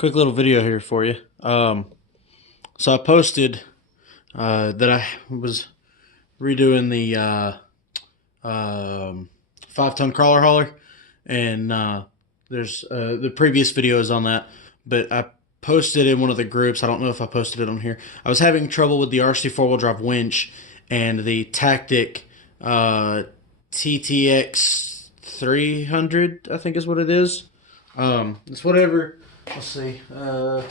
Quick little video here for you. So I posted that I was redoing the 5-ton crawler hauler, and there's the previous videos on that, but I posted in one of the groups. I don't know if I posted it on here. I was having trouble with the RC 4-wheel drive winch and the Tactic TTX 300, I think is what it is. It's whatever. Let's see. Yeah,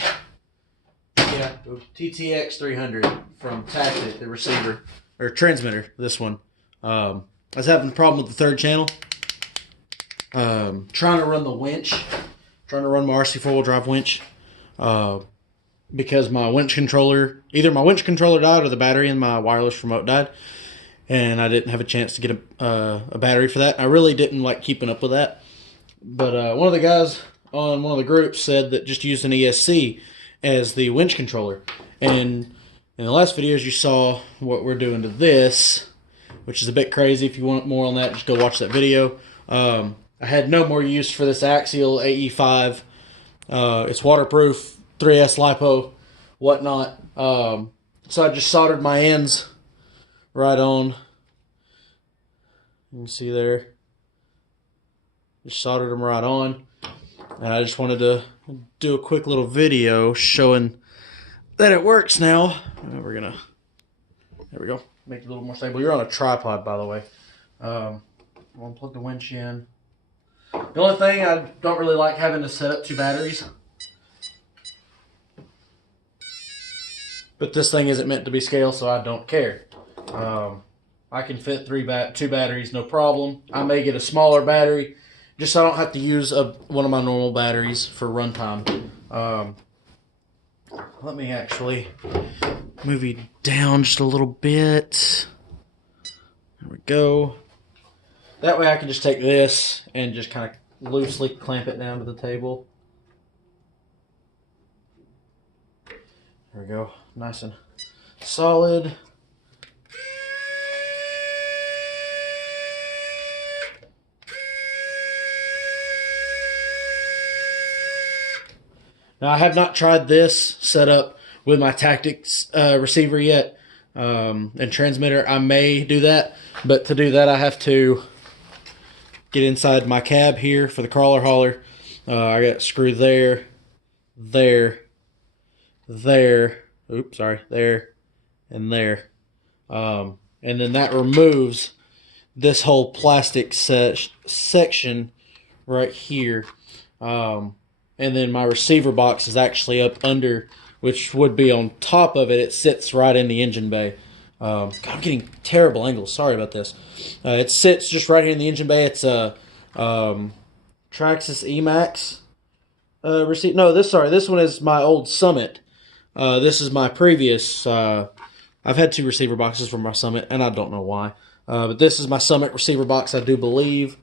TTX 300 from Tactic, the receiver or transmitter. This one. I was having a problem with the third channel. Trying to run the winch, trying to run my RC 4-wheel drive winch, because my winch controller, either my winch controller died or the battery in my wireless remote died, and I didn't have a chance to get a battery for that. I really didn't like keeping up with that, but one of the guys on one of the groups said that just use an ESC as the winch controller. And in the last videos you saw what we're doing to this, which is a bit crazy. If you want more on that, just go watch that video. I had no more use for this Axial AE5. It's waterproof, 3S LiPo, whatnot. So I just soldered my ends right on. You can see there. Just soldered them right on. And I just wanted to do a quick little video showing that it works now. There we go. Make it a little more stable. You're on a tripod, by the way. I'm going to plug the winch in. The only thing, I don't really like having to set up two batteries. But this thing isn't meant to be scaled, so I don't care. I can fit two batteries, no problem. I may get a smaller battery, just so I don't have to use one of my normal batteries for runtime. Let me actually move you down just a little bit. There we go. That way I can just take this and just kind of loosely clamp it down to the table. There we go. Nice and solid. Now, I have not tried this setup with my Tactics receiver yet and transmitter. I may do that, but to do that, I have to get inside my cab here for the crawler hauler. I got a screw there, there, oops, sorry, there, and there. And then that removes this whole plastic section right here. And then my receiver box is actually up under, which would be on top of it. It sits right in the engine bay. God, I'm getting terrible angles. Sorry about this. It sits just right here in the engine bay. It's a Traxxas Emax receiver. No, this one is my old Summit. This is my previous. I've had two receiver boxes for my Summit, and I don't know why. But this is my Summit receiver box, I do believe.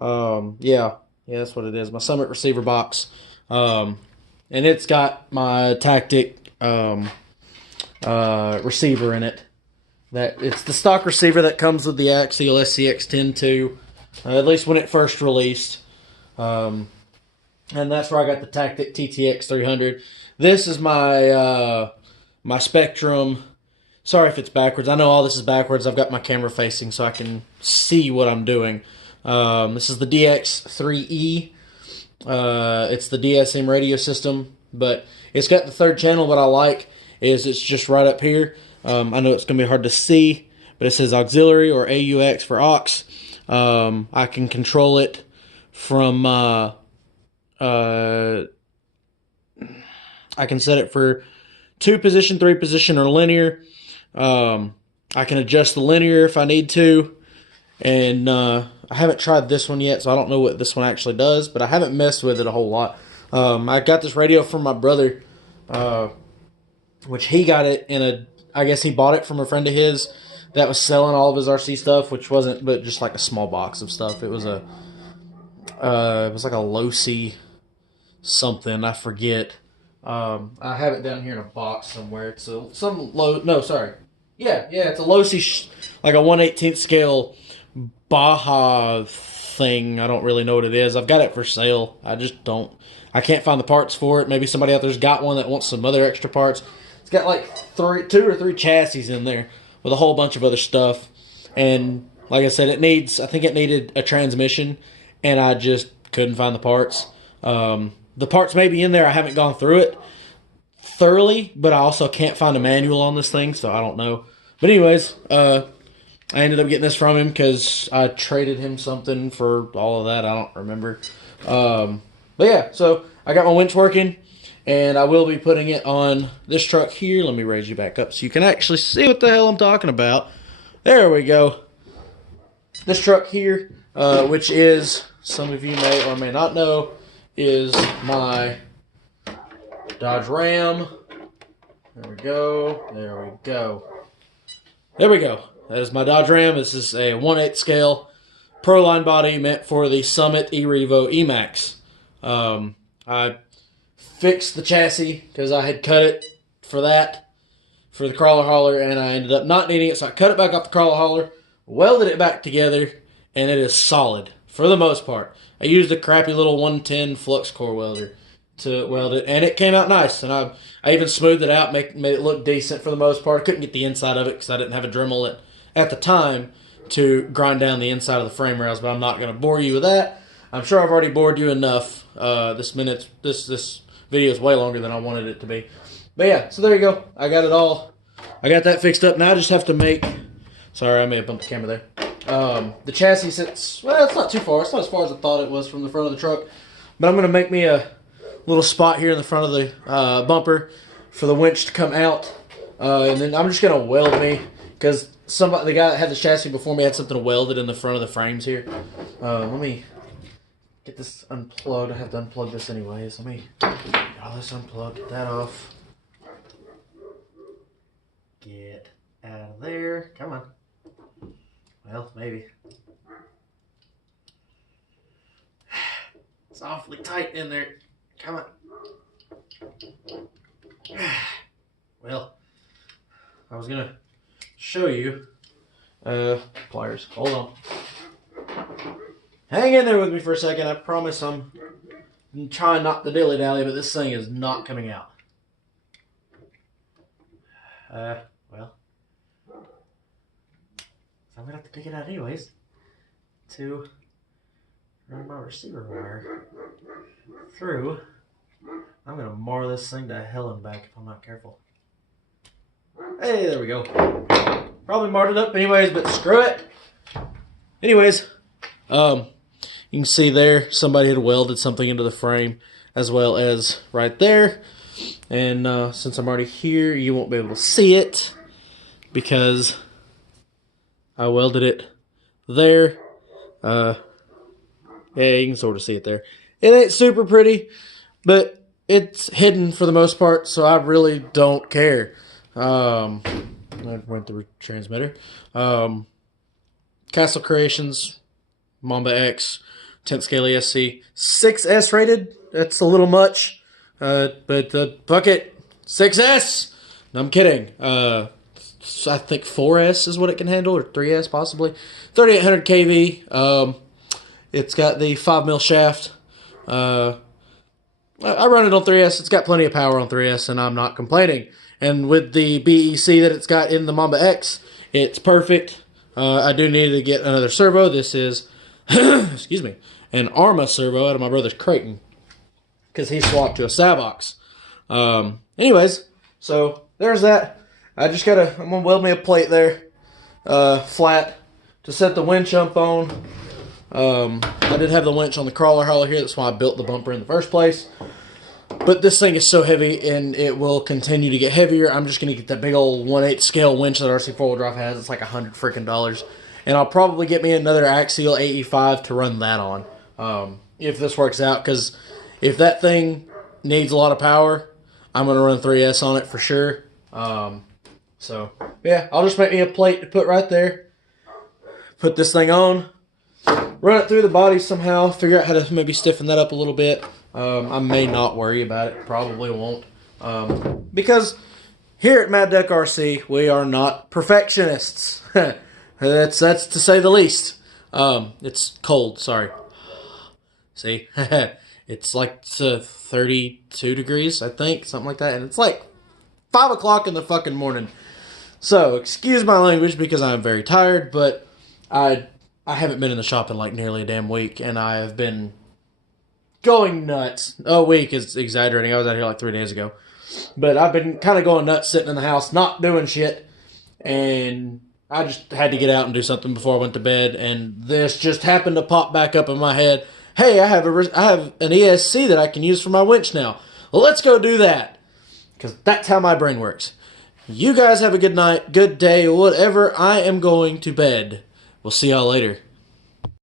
Yeah, that's what it is. My Summit receiver box. And it's got my Tactic receiver in it. It's the stock receiver that comes with the Axial Scx10 too, at least when it first released. And that's where I got the Tactic TTX 300. This is my my Spectrum. Sorry if it's backwards. I know all this is backwards. I've got my camera facing so I can see what I'm doing. This is the DX3E. It's the DSM radio system, but it's got the third channel. What I like is it's just right up here. I know it's going to be hard to see, but it says auxiliary or AUX for aux. I can control it from, I can set it for 2-position, 3-position, or linear. I can adjust the linear if I need to, and I haven't tried this one yet, so I don't know what this one actually does, but I haven't messed with it a whole lot. I got this radio from my brother, which he got it I guess he bought it from a friend of his that was selling all of his RC stuff, which wasn't, but just like a small box of stuff. It was it was like a Losi something, I forget. I have it down here in a box somewhere. It's it's a Losi, like a 1/18 scale Baja thing. I don't really know what it is. I've got it for sale. I can't find the parts for it. Maybe somebody out there's got one that wants some other extra parts. It's got like 2 or 3 chassis in there with a whole bunch of other stuff. And like I said, I think it needed a transmission, and I just couldn't find the parts. The parts may be in there. I haven't gone through it thoroughly, but I also can't find a manual on this thing, so I don't know. But anyways, I ended up getting this from him because I traded him something for all of that. I don't remember. But yeah, so I got my winch working, and I will be putting it on this truck here. Let me raise you back up so you can actually see what the hell I'm talking about. There we go. This truck here, which is, some of you may or may not know, is my Dodge Ram. There we go. There we go. There we go. That is my Dodge Ram. This is a 1/8 scale Proline body meant for the Summit E-Revo E-Max. I fixed the chassis because I had cut it for the crawler hauler, and I ended up not needing it, so I cut it back off the crawler hauler, welded it back together, and it is solid for the most part. I used a crappy little 110 flux core welder to weld it, and it came out nice. And I even smoothed it out, made it look decent for the most part. I couldn't get the inside of it because I didn't have a Dremel at the time to grind down the inside of the frame rails, but I'm not going to bore you with that. I'm sure I've already bored you enough. This video is way longer than I wanted it to be. But yeah, so there you go. I got it all. I got that fixed up. Now I just have to make... Sorry, I may have bumped the camera there. The chassis sits... Well, it's not too far. It's not as far as I thought it was from the front of the truck. But I'm going to make me a little spot here in the front of the bumper for the winch to come out. And then I'm just going to weld me, because the guy that had the chassis before me had something welded in the front of the frames here. Let me get this unplugged. I have to unplug this anyways. Let me get all this unplugged. Get that off. Get out of there. Come on. Well, maybe. It's awfully tight in there. Come on. Well, I was going to show you. Pliers. Hold on. Hang in there with me for a second. I promise I'm trying not to dilly-dally, but this thing is not coming out. Well, I'm going to have to take it out anyways to run my receiver wire through. I'm going to mar this thing to hell and back if I'm not careful. Hey, there we go. Probably marred it up anyways, but screw it. Anyways, you can see there somebody had welded something into the frame as well as right there. And since I'm already here, you won't be able to see it because I welded it there. Yeah, you can sort of see it there. It ain't super pretty, but it's hidden for the most part, so I really don't care. I went through transmitter. Castle Creations, Mamba X, 10th scale ESC, 6S rated. That's a little much, but fuck it, 6S. No, I'm kidding. I think 4S is what it can handle, or 3S possibly. 3800 kV. It's got the 5mm shaft. I run it on 3S. It's got plenty of power on 3S, and I'm not complaining. And with the BEC that it's got in the Mamba X, it's perfect. I do need to get another servo. This is, excuse me, an Arma servo out of my brother's Creighton, because he swapped to a Sabox. Anyways, so there's that. I'm going to weld me a plate there, flat, to set the winch up on. I did have the winch on the crawler hauler here. That's why I built the bumper in the first place. But this thing is so heavy, and it will continue to get heavier. I'm just going to get that big old 1/8 scale winch that RC 4-wheel drive has. It's like $100 freaking. And I'll probably get me another Axial AE5 to run that on. If this works out. Because if that thing needs a lot of power, I'm going to run 3S on it for sure. So, yeah, I'll just make me a plate to put right there. Put this thing on. Run it through the body somehow. Figure out how to maybe stiffen that up a little bit. I may not worry about it. Probably won't. Because here at Mad Duck RC, we are not perfectionists. that's to say the least. It's cold, sorry. See? It's like 32 degrees, I think, something like that. And it's like 5 o'clock in the fucking morning. So, excuse my language because I'm very tired, but I haven't been in the shop in like nearly a damn week, and I have been going nuts. A week is exaggerating. I was out here like 3 days ago. But I've been kind of going nuts sitting in the house, not doing shit, and I just had to get out and do something before I went to bed, and this just happened to pop back up in my head. Hey, I have an ESC that I can use for my winch now. Well, let's go do that, because that's how my brain works. You guys have a good night, good day, whatever. I am going to bed. We'll see y'all later.